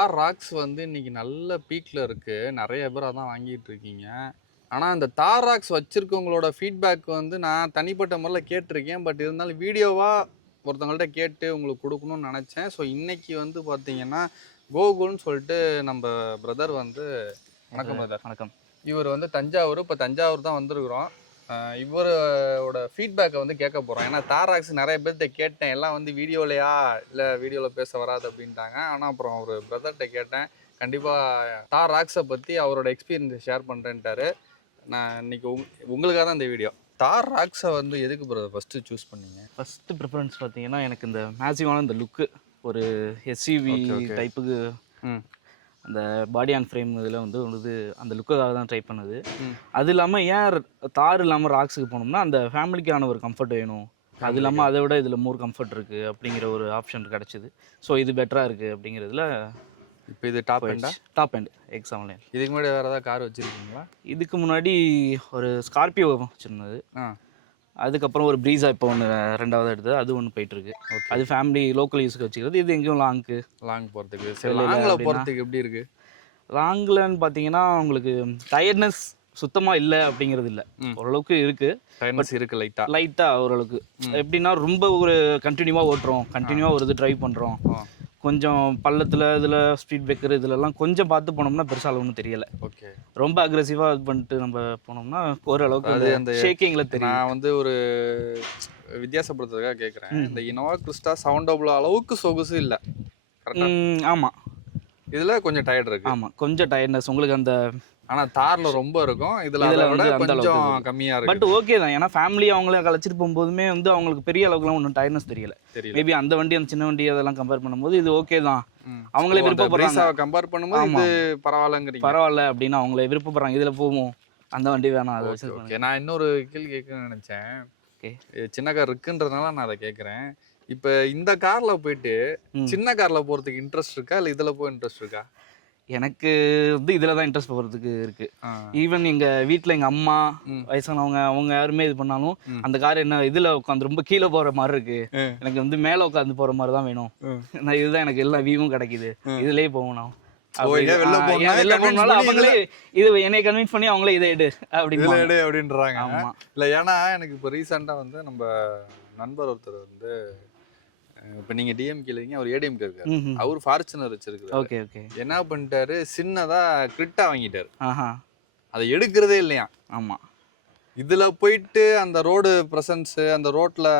தார் ராக்ஸ் வந்து இன்னைக்கு நல்ல பீக்ல இருக்கு. நெறைய பேர் அதான் வாங்கிட்டு இருக்கீங்க. ஆனா, இந்த தார் ராக்ஸ் வச்சிருக்கவங்களோட ஃபீட்பேக் வந்து நான் தனிப்பட்ட முறையில கேட்டிருக்கேன். பட் இருந்தாலும் வீடியோவா ஒருத்தவங்கள்ட்ட கேட்டு உங்களுக்கு குடுக்கணும்னு நெனச்சேன். ஸோ இன்னைக்கு வந்து பார்த்தீங்கன்னா, கோகுல்ன்னு சொல்லிட்டு நம்ப பிரதர் வந்து வணக்கம் பிரதர். வணக்கம். இவர் வந்து தஞ்சாவூர். இப்ப தஞ்சாவூர் தான் வந்திருக்கிறோம். இவரோட ஃபீட்பேக்கை வந்து கேட்க போகிறோம். ஏன்னா தாராக்ஸ் நிறைய பேர்கிட்ட கேட்டேன், எல்லாம் வந்து வீடியோலையா இல்லை வீடியோவில் பேச வராது அப்படின்ட்டாங்க. ஆனால் அப்புறம் ஒரு பிரதர்கிட்ட கேட்டேன், கண்டிப்பாக தாராக்ஸை பற்றி அவரோட எக்ஸ்பீரியன்ஸை ஷேர் பண்ணுறேன்ட்டாரு. நான் இன்னைக்கு உங்களுக்காக தான் இந்த வீடியோ. தார் ராக்ஸை வந்து எதுக்கு பிரதர் ஃபஸ்ட்டு சூஸ் பண்ணீங்க? ஃபஸ்ட்டு ப்ரிஃபரன்ஸ் பார்த்தீங்கன்னா, எனக்கு இந்த மேசிவான இந்த லுக்கு ஒரு எஸ்யூவி டைப்புக்கு அந்த பாடி அண்ட் ஃப்ரேம் இதில் வந்து அந்த லுக்காக தான் ட்ரை பண்ணுது. அது இல்லாமல் ஏன் தார் இல்லாமல் ராக்ஸுக்கு போனோம்னா அந்த ஃபேமிலிக்கான ஒரு கம்ஃபர்ட் வேணும். அது இல்லாமல் அதை விட இதில் மோர் கம்ஃபர்ட் இருக்குது அப்படிங்கிற ஒரு ஆப்ஷன் கிடச்சிது. ஸோ இது பெட்டராக இருக்குது அப்படிங்கிறதுல. இப்போ இது டாப் எண்டா? டாப் எண்ட் எக்ஸாம்ல. இதுக்கு முன்னாடி வேறு ஏதாவது கார் வச்சுருக்கீங்களா? இதுக்கு முன்னாடி ஒரு ஸ்கார்பியோ வச்சுருந்தது. அதுக்கப்புறம் ஒரு ப்ரீஸா இப்போ ஒன்று ரெண்டாவது எடுத்தது, அது ஒன்று போயிட்டுருக்கு. அது ஃபேமிலி லோக்கல் யூஸுக்கு வச்சுக்கிறது. இது எங்கேயும் லாங் போகிறதுக்கு. சரி, லாங்கில் போகிறதுக்கு எப்படி இருக்குது? லாங்கில்னு பார்த்தீங்கன்னா உங்களுக்கு டயர்ட்னஸ் சுத்தமாக இல்லை அப்படிங்கிறது இல்லை, ஓரளவுக்கு இருக்குது. டயர்ட்னஸ் இருக்குது லைட்டாக ஓரளவுக்கு. எப்படின்னா ரொம்ப ஒரு கண்டினியூவாக ஓட்டுறோம், கண்டினியூவாக ஒரு இது ட்ரைவ் பண்ணுறோம், கொஞ்சம் பள்ளத்தில் இதில் ஸ்பீட் பிரேக்கர் இதிலலாம் கொஞ்சம் பார்த்து போனோம்னா பெருசாக ஒன்றும் தெரியலை. ஓகே, ரொம்ப அக்ரெசிவாக இது பண்ணிட்டு நம்ம போனோம்னா ஓரளவுக்கு அது அந்த ஷேக்கிங்கில் தெரியும். நான் வந்து ஒரு வித்தியாசப்படுத்துறதுக்காக கேட்குறேன். இந்த இனோவா கிறிஸ்டா சவுண்டபுள் அளவுக்கு சொகுசு இல்லை. ஆமாம், இதில் கொஞ்சம் டயர்ட் இருக்குது. ஆமாம், கொஞ்சம் டயர்ட்னஸ் உங்களுக்கு அந்த. ஆனால் தாரில் ரொம்ப இருக்கும், இதில் வந்து கொஞ்சம் கம்மியாக இருக்கும். பட் ஓகே தான், ஏன்னா ஃபேமிலி அவங்கள கழிச்சிட்டு போகும்போதுமே வந்து அவங்களுக்கு பெரிய அளவுக்குலாம் ஒன்றும் டயர்ட்னஸ் தெரியல. மேபி அந்த வண்டி அந்த சின்ன வண்டி அதெல்லாம் கம்பேர் பண்ணும்போது இது ஓகே தான். அவங்களே விருப்பப்படுறாங்க. கம்பேர் பண்ணும்போது இது பரவாயில்லங்கிறீங்க. பரவாயில்ல அப்படின்னு அவங்களே விருப்பப்படுறாங்க. இதில் போவோம், அந்த வண்டி வேணாம் அதை வச்சு. ஓகே, நான் இன்னொரு கேள்வி கேட்கணும்னு நினச்சேன். ஓகே, சின்ன கார் இருக்குன்றதுனால நான் அதை கேட்குறேன். இப்போ இந்த காரில் போயிட்டு சின்ன காரில் போகிறதுக்கு இன்ட்ரெஸ்ட் இருக்கா, இல்லை இதில் போய் இன்ட்ரெஸ்ட் இருக்கா? எனக்கு வந்து இதில் தான் இன்ட்ரெஸ்ட் போகிறதுக்கு இருக்குது. ஈவன் எங்கள் வீட்டில் எங்கள் அம்மா வயசானவங்க அவங்க யாருமே இது பண்ணாலும் அந்த கார் என்ன இதில் உட்காந்து ரொம்ப கீழே போகிற மாதிரி இருக்குது, எனக்கு வந்து மேலே உட்காந்து போகிற மாதிரி தான் வேணும். நான் இதுதான் எனக்கு எல்லா வியூவும் கிடைக்குது, இதுலேயே போகணும். அவங்களே இது என்னை கன்வின்ஸ் பண்ணி அவங்களே இதை எடு அப்படின்றாங்க. ஆமாம், இல்லை ஏன்னா எனக்கு இப்போ ரீசெண்டாக வந்து நம்ம நண்பர் ஒருத்தர் வந்து, இப்போ நீங்கள் டிஎம்கே இருக்கீங்க, அவர் ஏடிஎம்கே இருக்காரு. அவர் ஃபார்ச்சுனர் வச்சிருக்காரு. Okay okay. என்ன பண்ணிட்டாரு, சின்னதா கிரிட்டா வாங்கிட்டாரு. அதை எடுக்கிறதே இல்லையா. ஆமாம், இதுல போயிட்டு அந்த ரோடு பிரசன்ஸ், அந்த ரோட்ல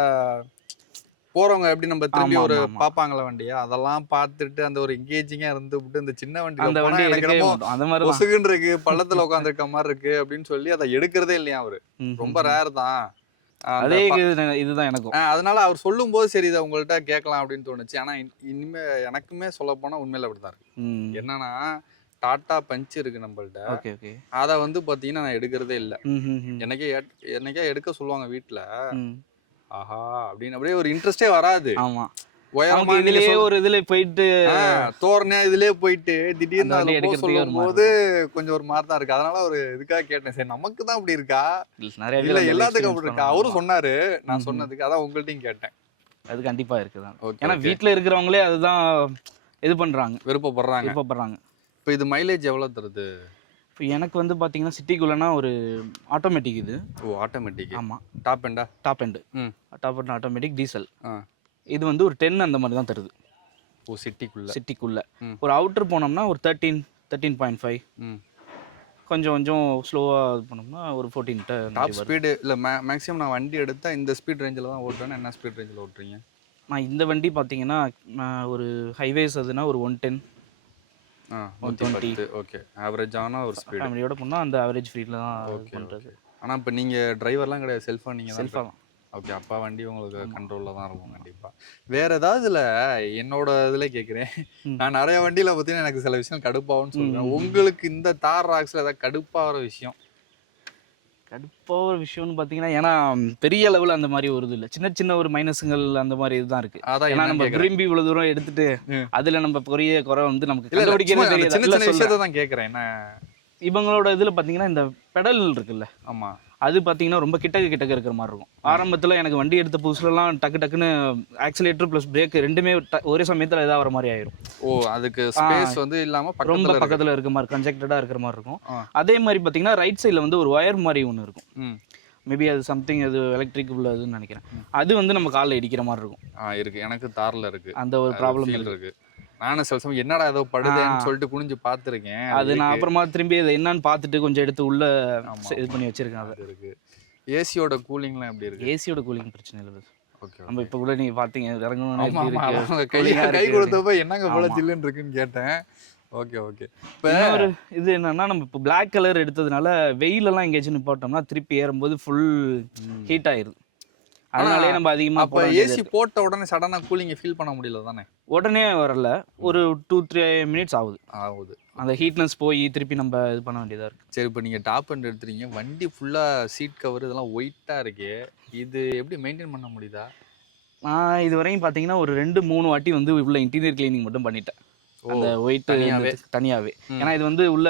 போறவங்க எப்படி நம்ம திரும்பி ஒரு பாப்பாங்கள வண்டியா, அதெல்லாம் பார்த்துட்டு அந்த ஒரு எங்கேஜிங்கா இருந்து விட்டு இந்த சின்ன வண்டி ஒசுகுன்னு இருக்கு, பள்ளத்துல உட்காந்துருக்க மாதிரி இருக்கு அப்படின்னு சொல்லி அதை எடுக்கிறதே இல்லையா. அவரு ரொம்ப ரேர் தான். அதே இதுதான் எனக்கும். அதனால அவர் சொல்லும் போது சரி இதை உங்கள்கிட்ட கேட்கலாம் அப்படின்னு தோணுச்சு. ஆனா இனிமே எனக்குமே சொல்ல போனா உண்மையில அப்படிதான் இருக்கு. என்னன்னா டாடா பஞ்ச் இருக்கு நம்மள்ட்ட, அதை வந்து பாத்தீங்கன்னா நான் எடுக்கிறதே இல்லை. என்னைக்கே எடுக்க சொல்லுவாங்க வீட்டுல, ஆஹா அப்படின்னு அப்படியே ஒரு இன்ட்ரெஸ்டே வராது. ஆமா, இதுலயே ஒரு இதுல போயிட்டு தோரணையா இதுலயே போயிட்டு திடீர்னு சொல்லும் போது கொஞ்சம் ஒரு மாதிரி தான் இருக்கு. அதனால ஒரு இதுக்காக கேட்டேன், சரி நமக்கு தான் அப்படி இருக்கா இல்ல எல்லாத்துக்கும் அப்படி இருக்கா. அவரும் சொன்னாரு, நான் சொன்னதுக்கு அதான் உங்கள்ட்டையும் கேட்டேன். அது கண்டிப்பா இருக்குதான், ஏன்னா வீட்டுல இருக்கிறவங்களே அதுதான் இது பண்றாங்க, விருப்பப்படுறாங்க. இப்போ இது மைலேஜ் எவ்வளவு தருது? இப்போ எனக்கு வந்து பாத்தீங்கன்னா சிட்டிக்குள்ளனா ஒரு ஆட்டோமேட்டிக் இது. ஆட்டோமேட்டிக். ஆமா, டாப் எண்ட் ஆட்டோமேட்டிக் டீசல். இது வந்து ஒரு 10 அந்த மாதிரி தான் தருது. சிட்டிக்குள்ள ஒரு அவுட்டர் போனோம்னா ஒரு 13.5, கொஞ்சம் ஸ்லோவாக இது பண்ணோம்னா ஒரு 14. டாப் ஸ்பீடு இல்லை மேக்ஸிமம் நான் வண்டி எடுத்தால் இந்த ஸ்பீட் ரேஞ்சில் தான் ஓட்டுறேன். என்ன ஸ்பீட் ரேஞ்சில் ஓட்டுறீங்க? நான் இந்த வண்டி பார்த்தீங்கன்னா ஒரு ஹைவேஸ் அதுனா ஒரு 110, 120. ஓகே, ஆவரேஜ் ஆனால் ஒரு ஸ்பீட் ஃபேமிலியோட போனால் அந்த ஆவரேஜ் ஸ்பீடில் தான் பண்ணுறது. ஆனால் இப்போ நீங்கள் டிரைவர்லாம் கிடையாது, செல்ஃபாக நீங்கள் செல்ஃபாக. ஓகே, அப்பா வண்டி உங்களுக்கு கண்ட்ரோலில் தான் இருக்கும் கண்டிப்பாக. வேறு ஏதாவது இதில் என்னோட இதில் கேட்குறேன், நான் நிறைய வண்டியில் பார்த்தீங்கன்னா எனக்கு சில விஷயம் கடுப்பாகும்னு சொல்லுவேன். உங்களுக்கு இந்த தார் ராக்ஸில் ஏதாவது கடுப்பாகிற விஷயம்னு பார்த்தீங்கன்னா, ஏன்னா பெரிய அளவில் அந்த மாதிரி ஒரு இது இல்லை, சின்ன ஒரு மைனஸுங்கள் அந்த மாதிரி இதுதான் இருக்குது. அதான் ஏன்னா நம்ம விரும்பி இவ்வளோ தூரம் எடுத்துட்டு அதில் நம்ம குறை வந்து நமக்கு கண்டுபிடிக்கிறது சின்ன விஷயத்தை தான் கேட்குறேன். என்ன இவங்களோட இதில் பார்த்தீங்கன்னா இந்த பெடல் இருக்குல்ல, ஆமாம். அது பார்த்தீங்கன்னா ரொம்ப கிட்டக்க இருக்கிற மாதிரி இருக்கும். ஆரம்பத்தில் எனக்கு வண்டி எடுத்த புதுசுலலாம் டக்குன்னு ஆக்சிலேட்டர் ப்ளஸ் பிரேக் ரெண்டுமே ஒரே சமயத்தில் இதாக வர மாதிரி ஆயிரும். ஓ, அதுக்கு ஸ்பேஸ் வந்து இல்லாமல் ரொம்ப பக்கத்தில் இருக்க மாதிரி கன்ஜெக்டடாக இருக்கிற மாதிரி இருக்கும். அதே மாதிரி பார்த்தீங்கன்னா ரைட் சைடில் வந்து ஒரு ஒயர் மாதிரி ஒன்று இருக்கும். மேபி அது சம்திங் அது எலக்ட்ரிக் உள்ளதுன்னு நினைக்கிறேன். அது வந்து நம்ம காலில் இடிக்கிற மாதிரி இருக்கும். இருக்கு, எனக்கு தாரில் இருக்கு அந்த ஒரு ப்ராப்ளம் இருக்கு. நானும் சில சமயம் என்னடா ஏதோ படுதேன்னு சொல்லிட்டு குனிஞ்சு பார்த்துருக்கேன். அது நான் அப்புறமா திரும்பி அதை என்னன்னு பார்த்துட்டு கொஞ்சம் எடுத்து உள்ள இது பண்ணி வச்சிருக்கேன். அது இருக்கு. ஏசியோட கூலிங்லாம் எப்படி இருக்கு? ஏசியோட கூலிங் பிரச்சனை இல்லை. ஓகே, நம்ம இப்போ கூட நீங்கள் பார்த்தீங்க இறங்கணும் கை கொடுத்தப்ப என்னங்க போல ஜில்லுன்னு இருக்குன்னு கேட்டேன். Okay okay. இப்போ ஒரு இது என்னன்னா, நம்ம இப்போ பிளாக் கலர் எடுத்ததுனால வெயிலெல்லாம் எங்கேயாச்சும் நிப்பாட்டோம்னா திருப்பி ஏறும்போது ஃபுல் ஹீட் ஆயிடுது. அதனாலே நம்ம அதிகமாக அப்போ ஏசி போட்ட உடனே சடனாக கூலிங்கை ஃபீல் பண்ண முடியல தானே? உடனே வரல, ஒரு 2-3 மினிட்ஸ் ஆகுது. அந்த ஹீட்னஸ் போய் திருப்பி நம்ம இது பண்ண வேண்டியதாக இருக்குது. சரி, இப்போ நீங்கள் டாப் அண்ட் எடுத்துறீங்க, வண்டி ஃபுல்லாக சீட் கவர் இதெல்லாம் ஒயிட்டாக இருக்கு, இது எப்படி மெயின்டைன் பண்ண முடியுதா? நான் இது வரையும் பார்த்தீங்கன்னா ஒரு 2-3 வாட்டி வந்து உள்ள இன்டீரியர் கிளீனிங் மட்டும் பண்ணிட்டேன். அந்த ஒயிட் தனியாகவே. ஏன்னா இது வந்து உள்ள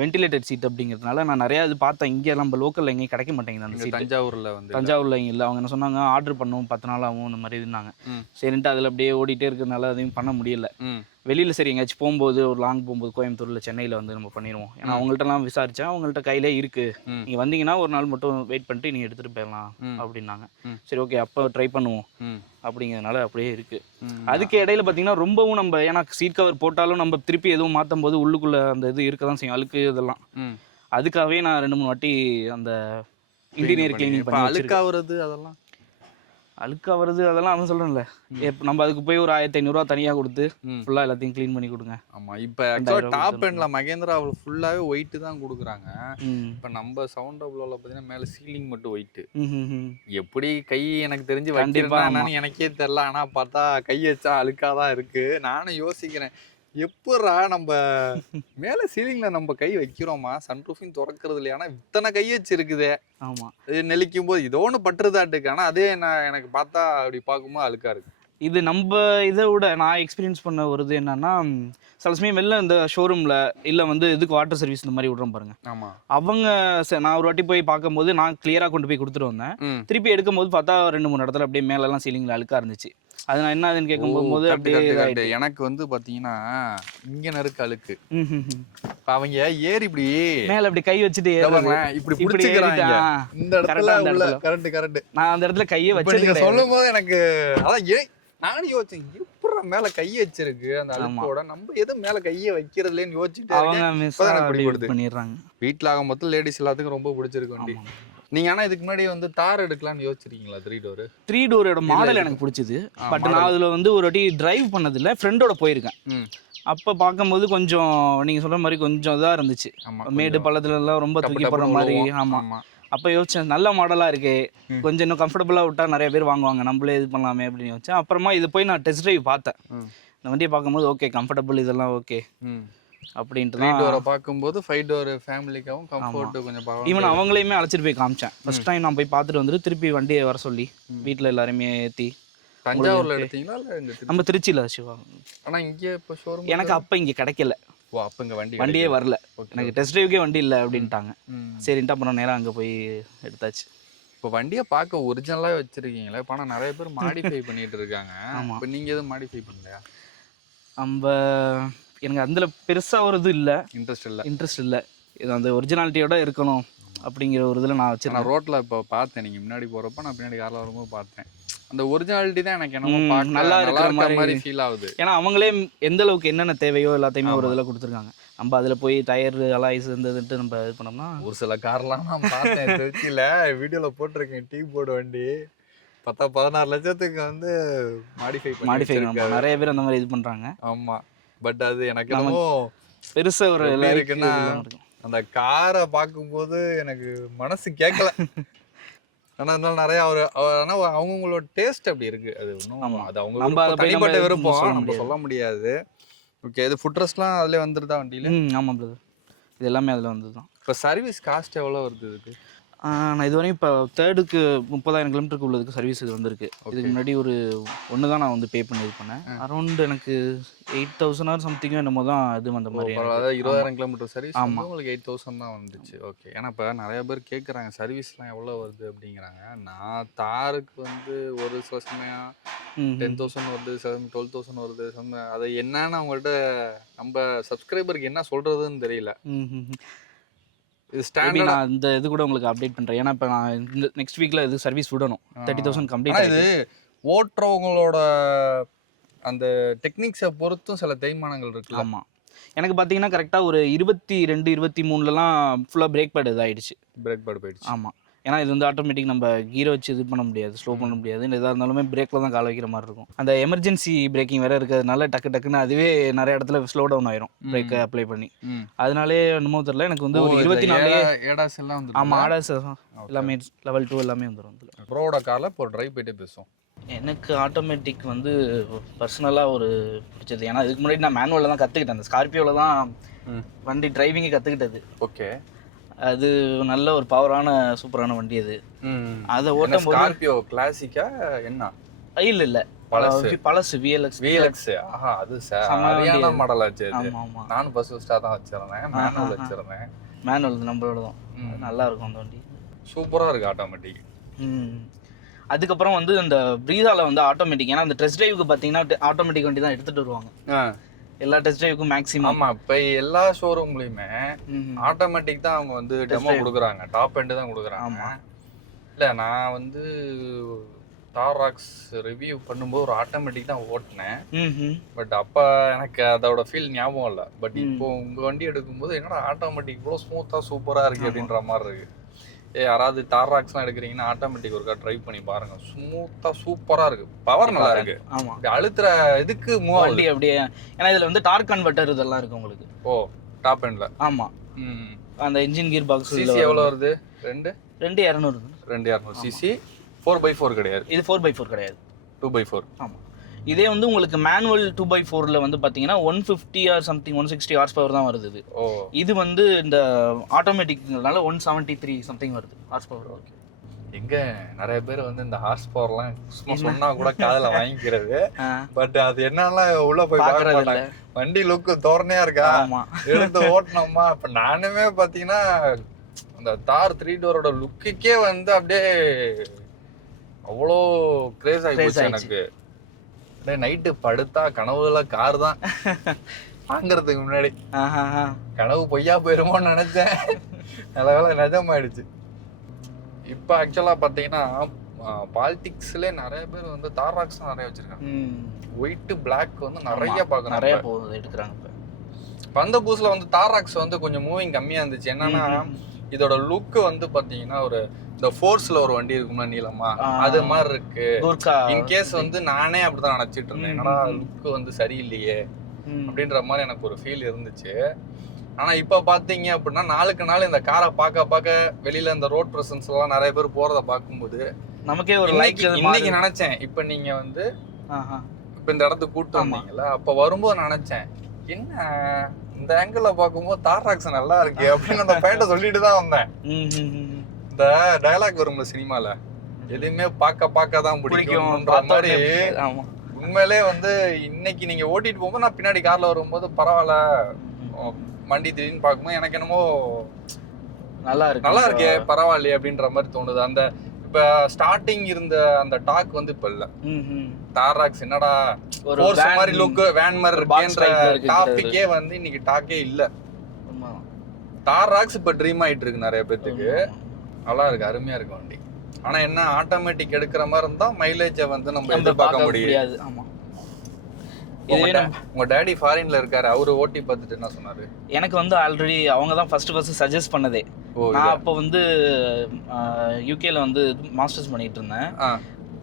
வென்டிலேட்டட் சீட் அப்படிங்கிறதுனால நான் நிறையா இது பார்த்தேன். இங்கே நம்ம லோக்கலில் எங்கேயும் கிடைக்க மாட்டேங்குது அந்த சீட். தஞ்சாவூரில் இங்கே இல்லை. அவங்க என்ன சொன்னாங்க, ஆர்டர் பண்ணுவோம் 10 நாள் ஆகும் அந்த மாதிரி இருந்தாங்க. சரின்ட்டு அதில் அப்படியே ஓடிட்டே இருக்கிறதுனால அதையும் பண்ண முடியல. வெளியில் சரி எங்கேயாச்சும் போகும்போது, ஒரு லாங் போகும்போது கோயம்புத்தூரில் சென்னையில் வந்து நம்ம பண்ணிடுவோம். ஏன்னா அவங்கள்ட்டலாம் விசாரித்தேன், அவங்கள்ட்ட கையிலே இருக்குது, நீங்கள் வந்தீங்கன்னா ஒரு நாள் மட்டும் வெயிட் பண்ணிட்டு நீங்கள் எடுத்துகிட்டு போயிடலாம் அப்படின்னாங்க. சரி ஓகே, அப்போ ட்ரை பண்ணுவோம் அப்படிங்கிறதுனால அப்படியே இருக்குது. அதுக்கு இடையில பார்த்தீங்கன்னா ரொம்பவும் நம்ம, ஏன்னா சீட் கவர் போட்டாலும் நம்ம திருப்பி எதுவும் மாற்றும் போது உள்ளுக்குள்ளே அந்த இது இருக்க தான் செய்யும், அழுக்கு இதெல்லாம். அதுக்காகவே நான் 2-3 வாட்டி அந்த இன்டீரியர் கிளீனிங் பண்ணி அழுக்காகிறது அதெல்லாம் அவன் சொல்கிறேன்ல, இப்போ நம்ம அதுக்கு போய் ஒரு 1500 தனியாக கொடுத்து ஃபுல்லாக எல்லாத்தையும் க்ளீன் பண்ணி கொடுங்க. ஆமாம், இப்போ டாப் எண்ட்ல மகேந்திரா ஃபுல்லாகவே ஒயிட்டு தான் கொடுக்குறாங்க. இப்போ நம்ம சவுண்ட் அவ்வளோவில் பார்த்தீங்கன்னா மேலே சீலிங் மட்டும் ஒயிட்டு. எப்படி கை எனக்கு தெரிஞ்சு வைக்கிறேன்னு எனக்கே தெரில, ஆனால் பார்த்தா கை வச்சா அழுக்காக தான் இருக்குது. நானும் யோசிக்கிறேன், எப்படா நம்ம மேலே சீலிங்கில் நம்ம கை வைக்கிறோமா, சன்ரூஃபிங் திறக்கிறது இல்லையா, ஆனால் இத்தனை கை வச்சு இருக்குதே. ஆமாம், இது நெளிக்கும் போது இதோ ஒன்று பட்டுருதாட்டுக்கு, ஆனால் அதே எனக்கு பார்த்தா அப்படி பார்க்கும்போது அழுக்கா இருக்கு. இது நம்ம இதை விட நான் எக்ஸ்பீரியன்ஸ் பண்ண ஒரு இது என்னன்னா, சில சமயம் வெளில இந்த ஷோரூமில் இல்லை வந்து இதுக்கு வாட்டர் சர்வீஸ் இந்த மாதிரி விட்றோம் பாருங்க. ஆமாம், அவங்க நான் ஒரு வாட்டி போய் பார்க்கும்போது நான் கிளியராக கொண்டு போய் கொடுத்துட்டு வந்தேன். திருப்பி எடுக்கும்போது பார்த்தா 2-3 இடத்துல அப்படியே மேலெல்லாம் சீலிங்கில் அழுக்காக இருந்துச்சு. அது நான் என்ன அதுன்னு கேட்கும்போது அப்படியே எனக்கு வந்து பார்த்தீங்கன்னா இங்கே நறுக்கு அழுக்கு. அவங்க ஏறி இப்படி மேலே அப்படி கை வச்சுட்டு இப்படி பிடிச்சிக்கிறாங்க இந்த இடத்துல. கரெக்ட். நான் அந்த இடத்துல கையை வச்சு சொல்லும் போது எனக்கு அதான் நானும் யோசிச்சேன், எப்படி மேல கையை வச்சிருக்கு அந்த அழுக்கோட, நம்ம எதுவும் மேல கையை வைக்கிறதுலேன்னு யோசிச்சுட்டு பண்ணிடுறாங்க. வீட்டில் ஆக மொத்தம் லேடிஸ் எல்லாத்துக்கும் ரொம்ப பிடிச்சிருக்கு வண்டி. நீங்க ஆனா இதுக்கு முன்னாடி வந்து தார் எடுக்கலாம்னு யோசிச்சிருக்கீங்களா? 3 டோரோட மாடல் எனக்கு பிடிச்சது. பட் நான் அதுல வந்து ஒரு வாட்டி டிரைவ் பண்ணதில்லை, ஃப்ரெண்டோட போயிருக்கேன். அப்போ பார்க்கும்போது கொஞ்சம் நீங்கள் சொல்கிற மாதிரி கொஞ்சம் இதாக இருந்துச்சு, மேடு பள்ளத்துலலாம் ரொம்ப தூக்கி போடுற மாதிரி. ஆமாம், அப்போ யோசிச்சேன் நல்ல மாடலாக இருக்கே, கொஞ்சம் இன்னும் கம்ஃபர்டபுளாக விட்டால் நிறைய பேர் வாங்குவாங்க, நம்மளே இது பண்ணலாமே அப்படின்னு யோசிச்சேன். அப்புறமா இது போய் நான் டெஸ்ட் டிரைவ் பார்த்தேன். இந்த வண்டியை பார்க்கும்போது ஓகே, கம்ஃபர்டபுள் இதெல்லாம் ஓகே அப்படின்ட்டு தான். 3 டோரை பார்க்கும்போது 5 டோர் ஃபேமிலிக்காகவும் கம்ஃபர்ட் கொஞ்சம் பார்க்கலாம். ஈவன் அவங்களையுமே அழைச்சிட்டு போய் காமிச்சேன். ஃபர்ஸ்ட் டைம் நான் போய் பார்த்துட்டு வந்துட்டு திருப்பி வண்டியை வர சொல்லி வீட்டில் எல்லாருமே ஏற்றி. தஞ்சாவூர்ல எடுத்தீங்களா இல்லை நம்ம திருச்சியில் சிவா? ஆனால் இங்கே இப்போ ஷோரூம் எனக்கு அப்போ இங்கே கிடைக்கல. ஓ, அப்போ இங்கே வண்டியே வரல, எனக்கு டெஸ்ட் டிரைவுக்கே வண்டி இல்லை அப்படின்ட்டாங்க. சரின்ட்டு அப்புறம் நேரம் அங்கே போய் எடுத்தாச்சு. இப்போ வண்டியை பார்க்க ஒரிஜினலாக வச்சுருக்கீங்களா? இப்போ ஆனால் நிறைய பேர் மாடிஃபை பண்ணிட்டு இருக்காங்க. இப்போ நீங்கள் எதுவும் மாடிஃபை பண்ணலையா? நம்ம எனக்கு அதில் பெருசாக ஒரு இது இல்லை, இன்ட்ரெஸ்ட் இல்லை. இது அந்த ஒரிஜினாலிட்டியோட இருக்கணும் அப்படிங்கிற ஒரு இதில் நான் வச்சுருக்கேன். நான் ரோட்டில் இப்போ பார்த்தேன், நீங்கள் முன்னாடி போகிறப்ப நான் பின்னாடி காரில் வரும்போது பார்த்தேன், அந்த ஒரிஜினாலிட்டி தான் எனக்கு என்னமோ நல்லா இருக்கிற மாதிரி ஃபீல் ஆகுது. ஏன்னா அவங்களே எந்த அளவுக்கு என்னென்ன தேவையோ எல்லாத்தையுமே ஒரு இதில் கொடுத்துருக்காங்க. நம்ம அதில் போய் டயர் அலாய்ஸ் இருந்ததுன்ட்டு நம்ம இது பண்ணோம்னா ஒரு சில கார்லாம் நான் பார்த்தேன் திருச்சியில், வீடியோவில் போட்டிருக்கேன். டீ போர்டு வண்டி 10-14 லட்சத்துக்கு வந்து மாடிஃபை நிறைய பேர் அந்த மாதிரி இது பண்ணுறாங்க. ஆமாம், பட் அது எனக்கு என்னமோ பெருசாக ஒரு இருக்குன்னா அந்த காரை பார்க்கும்போது எனக்கு மனசு கேட்கல. ஆனால் இருந்தாலும் நிறையா ஆனால் அவங்களோட டேஸ்ட் அப்படி இருக்குது. அது ஒன்றும் அது அவங்க தனிப்பட்ட விருப்பம், நம்ம சொல்ல முடியாது. ஓகே, இது ஃபுட் ரெஸ்ட்லாம் அதில் வந்துருதா வண்டியில்? ஆமாம் பிரதர், இது எல்லாமே அதில் வந்து தான். இப்போ சர்வீஸ் காஸ்ட் எவ்வளோ வருது இதுக்கு? நான் இதுவரையும் இப்போ தேர்டுக்கு 30,000 கிலோமீட்டருக்கு உள்ளதுக்கு சர்வீஸ் இது வந்திருக்கு. இதுக்கு முன்னாடி ஒரு ஒன்று தான் நான் வந்து பே பண்ணி இது பண்ணேன். அரௌண்ட் எனக்கு 8,000 ஆர் சம்திங்கோ என்னமோ தான் இது வந்த மாதிரி. அதாவது 20,000 கிலோமீட்டர் சர்வீஸ் உங்களுக்கு 8,000 தான் வந்துச்சு. ஓகே. ஏன்னா இப்போ நிறைய பேர் கேட்குறாங்க சர்வீஸ்லாம் எவ்வளோ வருது அப்படிங்கிறாங்க. நான் தாருக்கு வந்து ஒரு சில சமயம் 10,000 வருது, 12,000 வருது. அதை என்னன்னு அவங்கள்ட்ட நம்ம சப்ஸ்கிரைபருக்கு என்ன சொல்கிறதுன்னு தெரியல. இது ஸ்டாண்டர்ட். நான் இந்த இது கூட உங்களுக்கு அப்டேட் பண்ணுறேன். ஏன்னா இப்போ நான் இந்த நெக்ஸ்ட் வீக்கில் இது சர்வீஸ் விடணும். 30,000 கம்ப்ளீட். இது ஓட்டுறவங்களோட அந்த டெக்னிக்ஸை பொறுத்தும் சில தேய்மானங்கள் இருக்குல்ல. ஆமாம். எனக்கு பார்த்தீங்கன்னா கரெக்டாக ஒரு 22, 23லலாம் ஃபுல்லாக பிரேக் பேட் இதாகிடுச்சு. பிரேக் பேட் போயிடுச்சு. ஆமாம். ஏன்னா இது வந்து ஆட்டோமேட்டிக், நம்ம கீரை வச்சு இது பண்ண முடியாது, ஸ்லோ பண்ண முடியாது. எதாக இருந்தாலுமே பிரேக்கில் தான் கால் வைக்கிற மாதிரி இருக்கும். அந்த எமர்ஜென்சி பிரேக்கிங் வேறு இருக்கிறதுனால டக்குன்னு அதுவே நிறைய இடத்துல ஸ்லோ டவுன் ஆயிரும் பிரேக்கை அப்ளை பண்ணி. அதனாலே என்னமோ தெரியல, எனக்கு வந்து ஒரு 24 ஏடாஸ் எல்லாம் வந்து. ஆமாம், ஆடாஸ் எல்லாமே லெவல் 2 எல்லாமே வந்துடும். ப்ரோட காரில் இப்போ ட்ரைவ் போயிட்டே பேசுவோம். எனக்கு ஆட்டோமேட்டிக் வந்து பர்சனலாக ஒரு பிடிச்சது. ஏன்னா இதுக்கு முன்னாடி நான் மேனுவலில் தான் கற்றுக்கிட்டேன். அந்த ஸ்கார்பியோவில் தான் வண்டி டிரைவிங்கே கற்றுக்கிட்டது. ஓகே. அது நல்ல ஒரு பவரான சூப்பரான வண்டி அது. அதை ஓட்டும் போது ஸ்கார்பியோ கிளாசிக்கா என்ன? இல்லை பழசு VLX. ஆஹா, அது சரியான மாடல் ஆச்சு. நானும் ஃபர்ஸ்ட் தான் வச்சிருந்தேன், மேனுவல் வச்சிருந்தேன். மேனுவல் நம்மளோட தான் நல்லா இருக்கும் அந்த வண்டி. சூப்பரா இருக்கு ஆட்டோமேட்டிக். அதுக்கப்புறம் வந்து இந்த ப்ரீஸால வந்து ஆட்டோமேட்டிக், ஏன்னா அந்த டெஸ்ட் டிரைவுக்கு பார்த்தீங்கன்னா ஆட்டோமேட்டிக் வண்டி தான் எடுத்துட்டு வருவாங்க எல்லா டெஸ்ட் டிரைவுக்கும் மேக்ஸிமம். ஆமா, இப்போ எல்லா ஷோரூம்லயுமே ஆட்டோமேட்டிக் தான் அவங்க வந்து டெமோ கொடுக்குறாங்க, டாப் எண்ட் தான் கொடுக்குறாங்க. இல்லை, நான் வந்து தாராக்ஸ் ரிவ்யூ பண்ணும்போது ஒரு ஆட்டோமேட்டிக் தான் ஓட்டினேன். பட் அப்போ எனக்கு அதோட ஃபீல் ஞாபகம் இல்லை. பட் இப்போ உங்கள் வண்டி எடுக்கும்போது என்னடா ஆட்டோமேட்டிக் இவ்வளோ ஸ்மூத்தாக சூப்பராக இருக்குது அப்படின்ற மாதிரி இருக்கு. யாராவது தாராக்ஸ்லாம் எடுக்கிறீங்கன்னா ஆட்டோமேட்டிக் ஒருக்கா ட்ரை பண்ணி பாருங்க. ஸ்மூத்தாக சூப்பராக இருக்கு, பவர் நல்லா இருக்கு. ஆமாம், அழுத்துற இதுக்கு மூவ் வண்டி அப்படியே. ஏன்னா இதில் வந்து டார்க் கன்வெர்ட்டர் இதெல்லாம் இருக்கு உங்களுக்கு. ஓ, டாப் எண்ட்ல. ஆமாம். அந்த இன்ஜின் கியர் பாக்ஸ் சிசி எவ்வளோ வருது? 2,200. 2,200 சிசி. 4x4 கிடையாது இது. 4x4 கிடையாது, 2x4. ஆமாம். இதே வந்து உங்களுக்கு மேனுவல் 2x4ல வந்து பார்த்தீங்கன்னா 150 ஆர் சம்திங் 160 ஹார்ஸ் பவர் தான் வருது இது. இது வந்து இந்த ஆட்டோமேட்டிக்னால 173 சம்திங் வருது ஹார்ஸ் பவர். ஓகே. எங்க நிறைய பேர் வந்து இந்த ஹார்ஸ் பவர்லாம் சும்மா சொன்னா கூட காதுல வாங்கிக்கிறது. பட் அது என்னெல்லாம் உள்ள போய் பார்க்கறது. வண்டி லுக்கு தோரணையா இருக்கா, எடுத்து ஓட்டணுமா. இப்ப நானுமே பாத்தீங்கன்னா அந்த தார் 3 டோரோட லுக்குக்கே வந்து அப்படியே அவ்வளோ கிரேஸ் ஆகி போச்சு எனக்கு. நைட்டு படுத்தா கனவுல கார் தான் வாங்கறதுக்கு முன்னாடி கனவு பொய்யா போயிருமோன்னு நினைச்சேன். நல்ல வேலை நிஜமாயிடுச்சு. இப்போ ஆக்சுவலா பாத்தீங்கன்னா பாலிடிக்ஸ்ல நிறைய பேர் வந்து தாராக்ஸ் நிறைய வச்சிருக்காங்க. ஒயிட் பிளாக் வந்து நிறைய பாக்குறாங்க, எடுக்கிறாங்க. வந்த புதுசுல வந்து தாராக்ஸ் வந்து கொஞ்சம் மூவிங் கம்மியா இருந்துச்சு. என்னன்னா இதோட லுக் வந்து பாத்தீங்கன்னா ஒரு இந்த ஃபோர்ஸ்ல ஒரு வண்டி இருக்கும்ல நீளமா, அது மாதிரி இருக்கு. இன்கேஸ் வந்து நானே அப்படிதான் நினைச்சிட்டு இருந்தேன், என்னடா லுக் வந்து சரியில்லையே அப்படின்ற மாதிரி எனக்கு ஒரு ஃபீல் இருந்துச்சு. ஆனா இப்ப பாத்தீங்க அப்படின்னா நாளுக்கு நாள் இந்த காரை பார்க்க வெளியில இந்த ரோட் பிரசன்ஸ் எல்லாம் நிறைய பேர் போறத பார்க்கும்போது நமக்கே ஒரு லைக். இன்னைக்கு நினைச்சேன், இப்ப நீங்க வந்து இப்ப இந்த இடத்துக்கு கூட்டு வந்தீங்கல்ல, அப்ப வரும்போது நினைச்சேன் என்ன இந்த ஆங்கிள் பார்க்கும்போது தாராக்ஸ் நல்லா இருக்கு அப்படின்னு அந்த பையன்ட்ட சொல்லிட்டு தான் வந்தேன். இந்த டயலாக் வரும்ல சினிமால, எதுவுமே பார்க்க தான் பிடிக்கும்ன்ற மாதிரி. உண்மையிலே வந்து இன்னைக்கு நீங்க ஓட்டிட்டு போகும்போது நான் பின்னாடி கார்ல வரும்போது பரவாயில்ல, வண்டி திடீர்னு பார்க்கும்போது எனக்கு என்னமோ நல்லா இருக்கே பரவாயில்லையே அப்படின்ற மாதிரி தோணுது. அந்த இப்ப ஸ்டார்டிங் இருந்த அந்த டாக் வந்து இப்ப இல்ல. தாராக்ஸ் என்னடா ஒரு மாதிரி லுக் வேன் மாதிரி இருக்குன்ற டாபிக்கே வந்து இன்னைக்கு டாக்கே இல்ல. தாராக்ஸ் இப்ப ட்ரீம் ஆயிட்டு இருக்கு நிறைய பேத்துக்கு. நல்லா இருக்கு, அருமையா இருக்கு வண்டி. ஆனா என்ன ஆட்டோமேட்டிக் எடுக்கிற மாதிரி இருந்தா மைலேஜை வந்து நம்ம எதிர்பார்க்க முடியாது. ஆமா. உங்க டாடி ஃபாரின்ல இருக்காரு, அவரு ஓட்டி பார்த்துட்டு என்ன சொன்னாரு? எனக்கு வந்து ஆல்ரெடி அவங்க தான் ஃபர்ஸ்ட் சஜஸ்ட் பண்ணதே. நான் அப்போ வந்து யூகேல வந்து மாஸ்டர்ஸ் பண்ணிட்டு இருந்தேன்.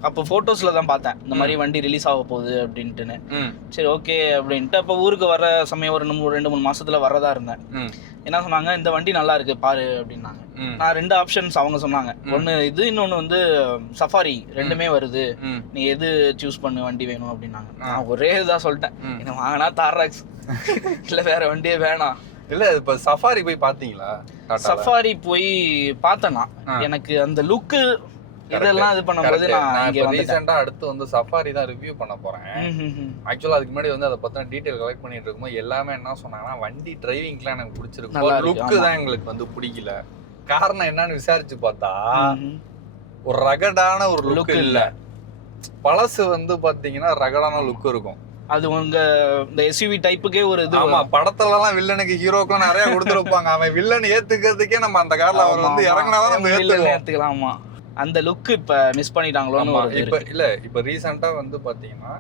அப்போ ஃபோட்டோஸில் தான் பார்த்தேன் இந்த மாதிரி வண்டி ரிலீஸ் ஆக போகுது அப்படின்ட்டுன்னு. சரி ஓகே அப்படின்ட்டு அப்போ ஊருக்கு வர சமயம் ஒரு 2-3 மாசத்துல வரதா இருந்தேன். என்ன சொன்னாங்க, இந்த வண்டி நல்லா இருக்கு பாரு அப்படின்னாங்க. நான் 2 ஆப்ஷன்ஸ் அவங்க சொன்னாங்க, ஒன்று இது, இன்னொன்று வந்து சஃபாரி, ரெண்டுமே வருது, நீ எது சூஸ் பண்ணு வண்டி வேணும் அப்படின்னாங்க. நான் ஒரே இதாக சொல்லிட்டேன், என்ன வாங்கினா தாராக்ஸ் இல்லை வேற வண்டியே வேணாம் இல்ல இப்ப சஃபாரி போய் பாத்தீங்களா? சஃபாரி போய் பார்த்தேன்னா எனக்கு அந்த லுக்கு இதெல்லாம் இது பண்ணும்போது நான் இங்க ரீசெண்டா அடுத்து வந்து சஃபாரி தான் ரிவ்யூ பண்ண போறேன். ஆக்சுவலா அதுக்கு முன்னாடி வந்து அதை பத்தின டீடைல் கலெக்ட் பண்ணிட்டு இருக்கும்போது எல்லாமே என்ன சொன்னாங்கன்னா, வண்டி டிரைவிங்லாம் எனக்கு பிடிச்சிருக்கு, லுக்கு தான் எங்களுக்கு வந்து பிடிக்கல. காரணம் என்னன்னு விசாரிச்சு பார்த்தா ஒரு ரகடான ஒரு லுக் இல்ல. பழசு வந்து பாத்தீங்கன்னா ரகடான லுக் இருக்கும். அது உங்க இந்த எஸ்யூவி டைப்புக்கே ஒரு இது. ஆமா, படத்துல எல்லாம் வில்லனுக்கு ஹீரோக்கு நிறைய கொடுத்துருப்பாங்க. அவன் வில்லன் ஏத்துக்கிறதுக்கே நம்ம அந்த கார்ல அவர் வந்து இறங்கினாதான் நம்ம ஏத்துக்கலாம். ஆமா, அந்த லுக் இப்ப மிஸ் பண்ணிட்டாங்களோன்னு. இப்ப இல்ல, இப்ப ரீசெண்டா வந்து பாத்தீங்கன்னா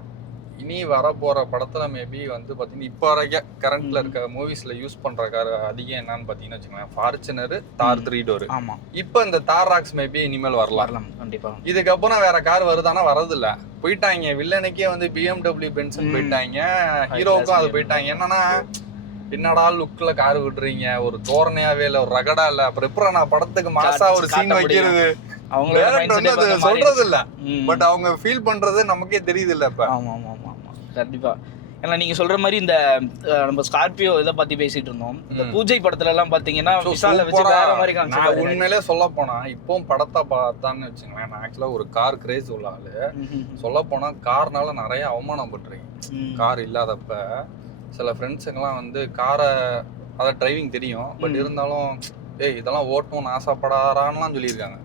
இனி வர போற படத்துல மேபி வந்து பாத்தீங்கன்னா இப்ப வரைக்கும் கரண்ட்ல இருக்க மூவிஸ்ல யூஸ் பண்ற கார் அதிகம் என்னன்னு பாத்தீங்கன்னா வச்சுக்கோங்களேன், ஃபார்ச்சுனர், தார் 3 டோர். ஆமா, இப்ப இந்த தார் ராக்ஸ் மேபி இனிமேல் வரலாம் கண்டிப்பா. இதுக்கப்புறம் வேற கார் வருதானா வரது இல்ல. போயிட்டாங்க வில்லனுக்கே வந்து BMW பென்சன் போயிட்டாங்க, ஹீரோவுக்கும் அது போயிட்டாங்க. என்னன்னா என்னடா லுக்ல கார் விட்டுறீங்க, ஒரு தோரணையாவே இல்ல, ஒரு ரகடா இல்ல, அப்புறம் எப்பறம் நான் படத்துக்கு மாசா ஒரு சீன் வைக்கிறது அவங்க சொல்றது இல்ல. பட் அவங்க ஃபீல் பண்றது நமக்கே தெரியுது இல்ல இப்ப. ஆமா ஆமா ஆமா ஆமா, கண்டிப்பா. ஏன்னா நீங்க சொல்ற மாதிரி இந்த நம்ம ஸ்கார்பியோ இதை பத்தி பேசிட்டு இருந்தோம். இந்த பூஜை படத்துல எல்லாம் பாத்தீங்கன்னா விஷால வச்சு வேற மாதிரி காமிச்சாங்க. உண்மையிலே சொல்ல போனா இப்பவும் படத்தை பார்த்தான்னு வச்சுங்களேன், நான் ஆக்சுவலா ஒரு கார் கிரேஸ் உள்ள ஆளு. சொல்ல போனா கார்னால நிறைய அவமானம் பண்றீங்க. கார் இல்லாதப்ப சில ஃப்ரெண்ட்ஸுங்கெல்லாம் வந்து காரை அதை டிரைவிங் தெரியும், பட் இருந்தாலும் ஏய் இதெல்லாம் ஓட்டணும்னு ஆசைப்படாரான்லாம் சொல்லியிருக்காங்க.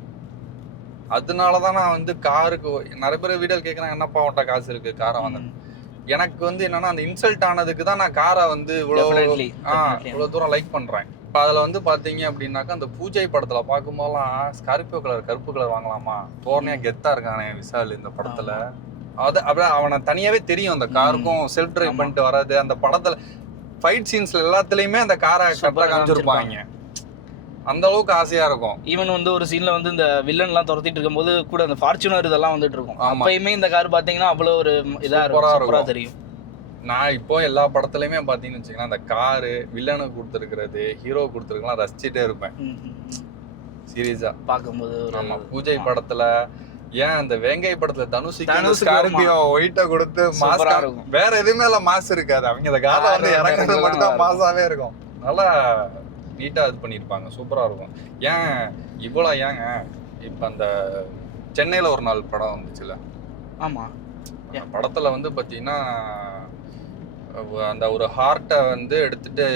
அதனாலதான் நான் வந்து காருக்கு நிறைய பேர் வீடியோ கேட்கறாங்க, என்னப்பா உன்ட்ட காசு இருக்கு காரை வாங்க. எனக்கு வந்து என்னன்னா அந்த இன்சல்ட் ஆனதுக்கு தான் நான் காரை வந்து இவ்வளவு தூரம் லைக் பண்றேன். இப்ப அதுல வந்து பாத்தீங்க அப்படின்னாக்கா அந்த பூஜை படத்துல பார்க்கும்போதெல்லாம் ஸ்கார்பியோ கலர் கருப்பு கலர் வாங்கலாமா, தோரணையா கெத்தா இருக்கானே விஷால் இந்த படத்துல. அது அப்படியே அவனை தனியாவே தெரியும் அந்த காருக்கும் செல்ஃப் டிரைவ் பண்ணிட்டு வர்றது. அந்த படத்துல ஃபைட் சீன்ஸ்ல எல்லாத்துலயுமே அந்த காரை கரெக்டா காமிச்சிருப்பாங்க. அந்த அளவுக்கு ஆசையா இருக்கும். ஈவன் வந்து ஒரு சீன்ல வந்து இந்த வில்லன் எல்லாம் துரத்திட்டு இருக்கும்போது கூட அந்த ஃபார்ச்சுனர் இதெல்லாம் வந்துட்டு இருக்கும். அப்பயுமே இந்த கார் பாத்தீங்கன்னா அவ்வளவு ஒரு இதா இருக்கும், தெரியும். நான் இப்போ எல்லா படத்துலயுமே பாத்தீங்கன்னு வச்சுக்கோங்க, அந்த காரு வில்லனுக்கு கொடுத்துருக்கிறது ஹீரோ கொடுத்துருக்கலாம் ரசிச்சுட்டே இருப்பேன் சீரியஸா பார்க்கும்போது. ஆமா, பூஜை படத்துல ஏன் அந்த வேங்கை படத்துல தனுஷுக்கு ஸ்கார்பியோ ஒயிட்ட கொடுத்து மாசா இருக்கும், வேற எதுவுமே இல்ல மாசு இருக்காது. அவங்க அந்த காரை வந்து இறங்குறது மட்டும் தான் மாசாவே இருக்கும். நல்லா நீட்டா இது பண்ணிருப்பாங்க, சூப்பரா இருக்கும். ஏன் இவ்வளவு ஏங்க இப்ப அந்த சென்னையில ஒரு நாள் படம் வந்துச்சுல. ஆமா, படத்துல வந்து பாத்தீங்கன்னா அந்த ஒரு ஹார்ட்டை வந்து எடுத்துட்டு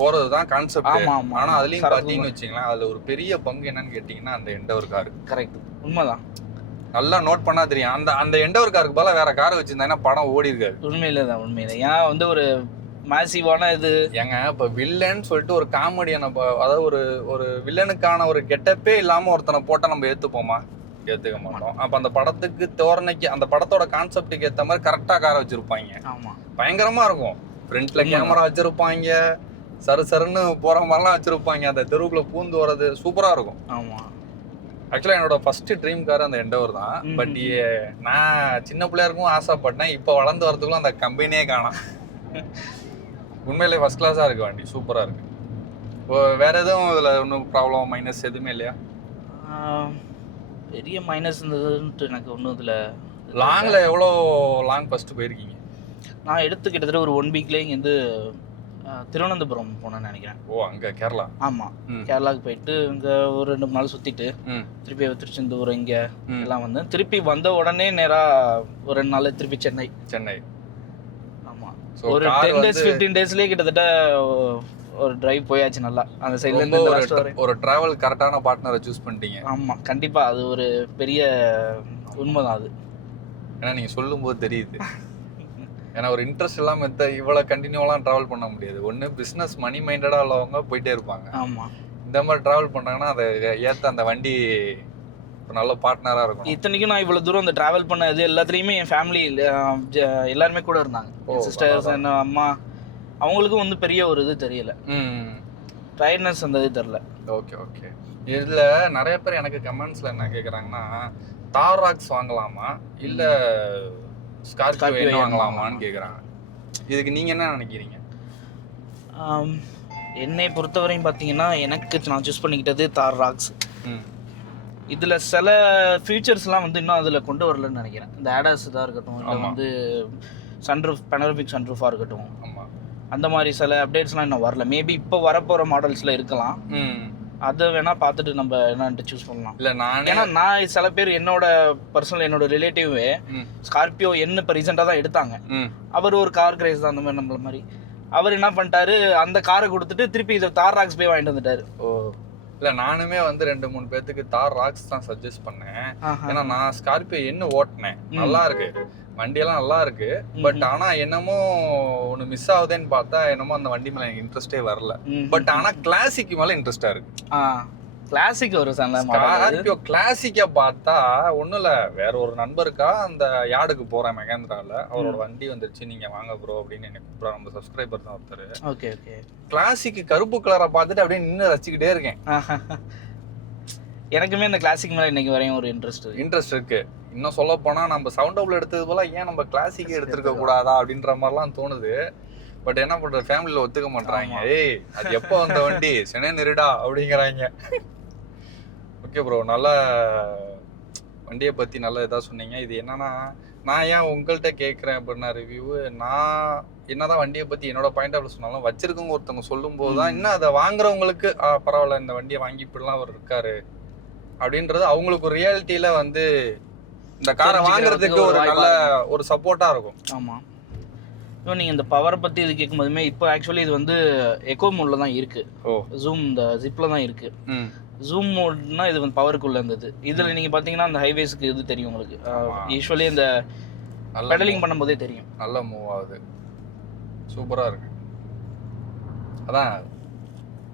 போறதுதான் கான்செப்ட். ஆனா அதுலயும் பாத்தீங்கன்னு வச்சுங்களேன், அதுல ஒரு பெரிய பங்கு என்னன்னு கேட்டீங்கன்னா அந்த எண்டவர் காரு. கரெக்ட், உண்மைதான். நல்லா நோட் பண்ணா தெரியும், அந்த அந்த எண்டவர் காருக்கு பதிலா வேற கார் வச்சிருந்தாங்கன்னா படம் ஓடி இருக்காரு. உண்மையிலதான், உண்மையில. ஏன் வந்து ஒரு மேசிவான இது ஏங்க இப்ப வில்லன் சொல்லிட்டு ஒரு காமெடியான, அதாவது ஒரு ஒரு வில்லனுக்கான ஒரு கெட்டப்பே இல்லாம ஒருத்தனை போட்டா நம்ம ஏத்துப்போமா? ஏத்துக்க மாட்டோம். அப்ப அந்த படத்துக்கு தோரணைக்கு அந்த படத்தோட கான்செப்டுக்கு ஏத்த மாதிரி கரெக்டா காரை வச்சிருப்பாங்க. ஆமா, பயங்கரமா இருக்கும். ஃப்ரண்ட்ல கேமரா வச்சிருப்பாங்க, சரு சருன்னு போற மாதிரிலாம் வச்சிருப்பாங்க. அந்த தெருவுக்குள்ள பூந்து வர்றது சூப்பரா இருக்கும். ஆமா, ஆக்சுவலா என்னோட ஃபர்ஸ்ட் ட்ரீம் கார் அந்த எண்டவர் தான். பட் நான் சின்ன பிள்ளையா இருக்கும் ஆசைப்பட்டேன். இப்ப வளர்ந்து வரதுக்குள்ள அந்த கம்பெனியே காணோம். உண்மையிலே ஃபர்ஸ்ட் கிளாஸா இருக்கு வண்டி, சூப்பரா இருக்கு. வேற எதுவும் இதுல ஒன்றும் ப்ராப்ளம் மைனஸ் எதுவுமே இல்லையா? பெரிய மைனஸ் இருந்ததுன்ட்டு எனக்கு ஒன்றும் இதுல. லாங்ல எவ்வளோ லாங் ஃபர்ஸ்ட் போயிருக்கீங்க? நான் எடுத்து கிட்டத்தட்ட ஒரு 1 வீக்லேயே இங்கேருந்து திருவனந்தபுரம் போனேன்னு நினைக்கிறேன். ஓ, அங்க கேரளா? ஆமா, கேரளாவுக்கு போயிட்டு இங்க ஒரு 2 நாள் சுத்திட்டு திருப்பி திருச்செந்தூர் இங்க எல்லாம் வந்து திருப்பி வந்த உடனே நேரா ஒரு 2 நாள் திருப்பி சென்னை. ஒரு 10 days 15 daysலயே கிட்டத்தட்ட ஒரு டிரைவ் போயாச்சு நல்லா. அந்த சைடுல இருந்து ஒரு டிராவல் கரெக்டான பார்ட்னரை சூஸ் பண்ணிட்டீங்க. ஆமா, கண்டிப்பா. அது ஒரு பெரிய உண்மைதான் அது. ஏன்னா நீங்க சொல்லும்போது தெரியுது. ஏன்னா ஒரு இன்ட்ரெஸ்ட் இல்லாம இவ்வளவு கண்டினியூவெல்லாம் டிராவல் பண்ண முடியாது. ஒண்ணு பிசினஸ் மணி மைண்டடா உள்ளவங்க போயிட்டே இருப்பாங்க. ஆமா, இந்த மாதிரி டிராவல் பண்றாங்கன்னா அதை ஏத்த அந்த வண்டி நல்ல பார்ட்னரா இருக்கும். இத்தனைக்கும் நான் இவ்வளவு தூரம் அந்த டிராவல் பண்ண இது எல்லாத்துலயுமே என் ஃபேமிலி எல்லாருமே கூட இருந்தாங்க. சிஸ்டர்ஸ், என்ன அம்மா, அவங்களுக்கும் வந்து பெரிய ஒரு இது தெரியல, டயர்ட்னஸ் அந்த இது தெரியல. Okay okay. இதுல நிறைய பேர் எனக்கு கமெண்ட்ஸ்ல என்ன கேக்குறாங்கன்னா, தார் ராக்ஸ் வாங்கலாமா இல்ல ஸ்கார்பியோ வாங்கலாமான்னு கேக்குறாங்க. இதுக்கு நீங்க என்ன நினைக்கிறீங்க? என்னை பொறுத்தவரையும் பாத்தீங்கன்னா எனக்கு நான் சூஸ் பண்ணிக்கிட்டது தார் ராக்ஸ். இதுல சில ஃபீச்சர்ஸ்லாம் வந்து இன்னும் அதுல கொண்டு வரலன்னு நினைக்கிறேன். இந்த ஆடாஸ் இதாக இருக்கட்டும், இல்லை வந்து சன்ரூஃப், பேனோரமிக் சன்ரூஃபாக இருக்கட்டும், அந்த மாதிரி சில அப்டேட்ஸ்லாம் இன்னும் வரல. மேபி இப்போ வரப்போகிற மாடல்ஸில் இருக்கலாம். அதை வேணா பார்த்துட்டு நம்ம என்னன்ட்டு சூஸ் பண்ணலாம். இல்லை ஏன்னா நான் சில பேர் என்னோட ரிலேட்டிவே ஸ்கார்பியோ என்ன இப்போ ரீசெண்டாக தான் எடுத்தாங்க. அவர் ஒரு கார் கிரேஸ் தான் அந்த மாதிரி நம்மள மாதிரி. அவர் என்ன பண்ணிட்டாரு, அந்த காரை கொடுத்துட்டு திருப்பி இதை தார் ராக்ஸ் போய் வாங்கிட்டு வந்துட்டாரு. இல்லை நானுமே வந்து 2-3 பேத்துக்கு தார் ராக்ஸ் தான் சஜஸ்ட் பண்ணேன். ஏன்னா நான் ஸ்கார்பியோ என்ன ஓட்டினேன், நல்லா இருக்கு, வண்டியெல்லாம் நல்லா இருக்கு. பட் ஆனா என்னமோ ஒன்று மிஸ் ஆகுதுன்னு பார்த்தா என்னமோ அந்த வண்டி மேலே எனக்கு இன்ட்ரெஸ்டே வரல. பட் ஆனா கிளாசிக் மேலே இன்ட்ரெஸ்டா இருக்கு. கிளாசிக் ஒரு ஸ்கார்பியோ கிளாசிக்கா பார்த்தா ஒன்றும் இல்லை, வேற ஒரு நண்பருக்கா அந்த யார்டுக்கு போறேன் மகேந்திரால, அவரோட வண்டி வந்துருச்சு நீங்க வாங்க ப்ரோ அப்படின்னு எனக்கு கூப்பிட்றா. நம்ம சப்ஸ்கிரைபர் தான் ஒருத்தர். Okay okay. கிளாசிக் கருப்பு கலரை பார்த்துட்டு அப்படியே நின்று ரசிச்சுக்கிட்டே இருக்கேன். எனக்குமே இந்த கிளாசிக் மேலே இன்னைக்கு வரையும் ஒரு இன்ட்ரெஸ்ட் இருக்கு. இன்னும் சொல்ல போனா நம்ம சவுண்ட் அப்ல எடுத்தது போல ஏன் நம்ம கிளாசிக் எடுத்திருக்க கூடாதா அப்படின்ற மாதிரிலாம் தோணுது. பட் என்ன பண்ற, ஃபேமிலியில ஒத்துக்க மாட்டாங்க. ஏய் அது எப்போ வந்த வண்டி சென்னை நிருடா அப்படிங்கிறாங்க. ஓகே ப்ரோ, நல்ல வண்டியை பத்தி நல்ல இதா சொன்னீங்க. இது என்னன்னா, நான் ஏன் உங்கள்கிட்ட கேட்குறேன் அப்படின்னா ரிவ்யூ, நான் என்னதான் வண்டியை பத்தி என்னோட பாயிண்ட் ஆஃப் சொன்னாலும் வச்சிருக்கவங்க ஒருத்தவங்க சொல்லும் போதுதான் இன்னும் அதை வாங்குறவங்களுக்கு பரவாயில்ல இந்த வண்டியை வாங்கி இப்படிலாம் அவர் இருக்காரு அப்படின்றது அவங்களுக்கு ஒரு ரியாலிட்டியில வந்து இந்த காரை வாங்குறதுக்கு ஒரு நல்ல ஒரு சப்போர்ட்டா இருக்கும். ஆமா. இப்போ நீங்கள் இந்த பவரை பற்றி இது கேட்கும்போதுமே இப்போ ஆக்சுவலி இது வந்து எக்கோ மோடில் தான் இருக்குது. ஜூம் இந்த ஜிப்பில் தான் இருக்குது. ஜூம் மோட்னா இது வந்து பவருக்குள்ளே இருந்தது. இதில் நீங்கள் பார்த்தீங்கன்னா அந்த ஹைவேஸ்க்கு இது தெரியும் உங்களுக்கு. யூஸ்வலி இந்த பெடலிங் பண்ணும்போதே தெரியும். நல்லா மூவ் ஆகுது, சூப்பராக இருக்கு. அதான்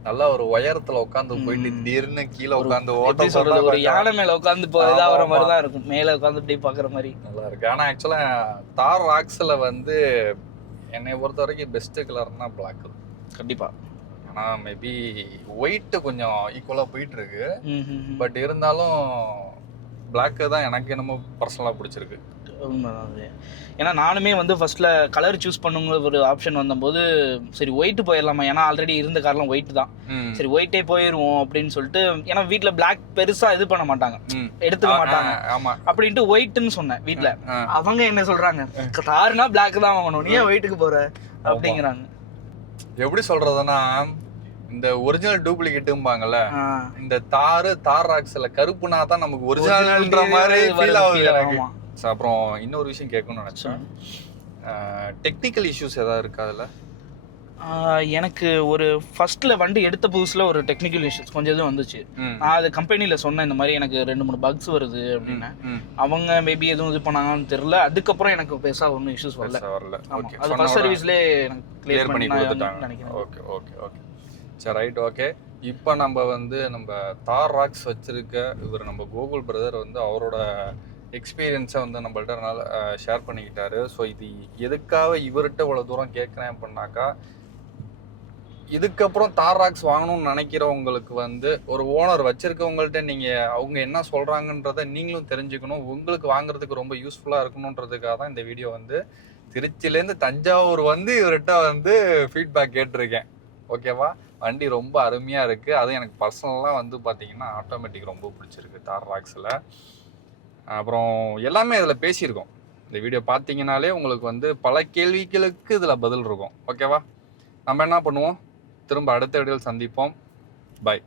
நல்லா ஒரு உயரத்துல உட்காந்து போயிட்டு திடீர்னு கீழே உட்காந்து ஓட்ட சொல்றது, ஒரு யானை மேல உட்காந்து போறதா வர மாதிரி தான் இருக்கும். மேல உட்காந்து இப்படி பாக்குற மாதிரி நல்லா இருக்கு. ஆனா ஆக்சுவலா தார் ராக்ஸ்ல வந்து என்னை பொறுத்த வரைக்கும் பெஸ்ட் கலர்னா பிளாக் தான் கண்டிப்பா. ஆனா மேபி ஒயிட் கொஞ்சம் ஈக்குவலா போயிட்டு இருக்கு. பட் இருந்தாலும் பிளாக் தான் எனக்கு என்னமோ பர்சனலா பிடிச்சிருக்கு. ஏன்னா நானுமே வந்து ஃபர்ஸ்ட்ல கலர் சூஸ் பண்ணுங்கிற ஒரு ஆப்ஷன் வந்தபோது சரி ஒயிட் போயிடலாமா, ஏன்னா ஆல்ரெடி இருந்த கார்லாம் ஒயிட் தான், சரி ஒயிட்டே போயிடுவோம் அப்படின்னு சொல்லிட்டு. ஏன்னா வீட்டுல பிளாக் பெருசா இது பண்ண மாட்டாங்க, எடுத்துக்க மாட்டாங்க அப்படின்ட்டு ஒயிட்னு சொன்னேன் வீட்டுல. அவங்க என்ன சொல்றாங்க, தார்னா பிளாக் தான் வாங்கணும், நீ ஏன் ஒயிட்டுக்கு போற அப்படிங்கிறாங்க. எப்படி சொல்றதுன்னா இந்த ஒரிஜினல் டூப்ளிகேட்டும்பாங்கல்ல, இந்த தார் ராக்ஸ்ல கருப்புனா தான் நமக்கு ஒரிஜினல்ன்ற மாதிரி ஃபீல் ஆகுது எனக்கு. அப்புறம் இன்னொரு விஷயம் கேட்கணும்னு நினைச்சேன், டெக்னிக்கல் இஷ்யூஸ் ஏதாவது இருக்கா அதில்? எனக்கு ஒரு ஃபர்ஸ்ட்ல வண்டி எடுத்த புதுசுல ஒரு டெக்னிக்கல் இஷ்யூஸ் கொஞ்சம் இதுவும் வந்துச்சு. நான் அது கம்பெனியில் சொன்னேன், இந்த மாதிரி எனக்கு 2-3 பக்ஸ் வருது அப்படின்னு. அவங்க மேபி எதுவும் இது பண்ணாங்கன்னு தெரியல. அதுக்கப்புறம் எனக்கு பெருசாக ஒன்றும் இஷ்யூஸ் வரல. அது ஃபர்ஸ்ட் சர்வீஸ்லேயே எனக்கு கிளியர் பண்ணி கொடுத்துட்டாங்க நினைக்கிறேன். ஓகே ஓகே ஓகே, சரி ரைட். ஓகே, இப்போ நம்ம வந்து நம்ம தார் ராக்ஸ் வச்சிருக்க இவர் நம்ம கோகுல் பிரதர் வந்து அவரோட எக்ஸ்பீரியன்ஸை வந்து நம்மள்ட்ட ஷேர் பண்ணிக்கிட்டாரு. ஸோ இது எதுக்காக இவர்கிட்ட இவ்வளோ தூரம் கேட்குறேன் அப்படின்னாக்கா, இதுக்கப்புறம் தார் ராக்ஸ் வாங்கணும்னு நினைக்கிறவங்களுக்கு வந்து ஒரு ஓனர் வச்சிருக்கவங்கள்ட்ட நீங்கள் அவங்க என்ன சொல்கிறாங்கன்றத நீங்களும் தெரிஞ்சுக்கணும், உங்களுக்கு வாங்குறதுக்கு ரொம்ப யூஸ்ஃபுல்லாக இருக்கணுன்றதுக்காக தான் இந்த வீடியோ வந்து திருச்சியிலேருந்து தஞ்சாவூர் வந்து இவர்கிட்ட வந்து ஃபீட்பேக் கேட்டிருக்கேன். ஓகேவா, வண்டி ரொம்ப அருமையாக இருக்குது. அதுவும் எனக்கு பர்சனலாக வந்து பார்த்தீங்கன்னா ஆட்டோமேட்டிக் ரொம்ப பிடிச்சிருக்கு தார் ராக்ஸில். அப்புறம் எல்லாமே இதில் பேசியிருக்கோம். இந்த வீடியோ பார்த்தீங்கனாலே உங்களுக்கு வந்து பல கேள்விகளுக்கு இதில் பதில் இருக்கும். ஓகேவா, நம்ம என்ன பண்ணுவோம், திரும்ப அடுத்த வீடியோவில் சந்திப்போம். பாய்.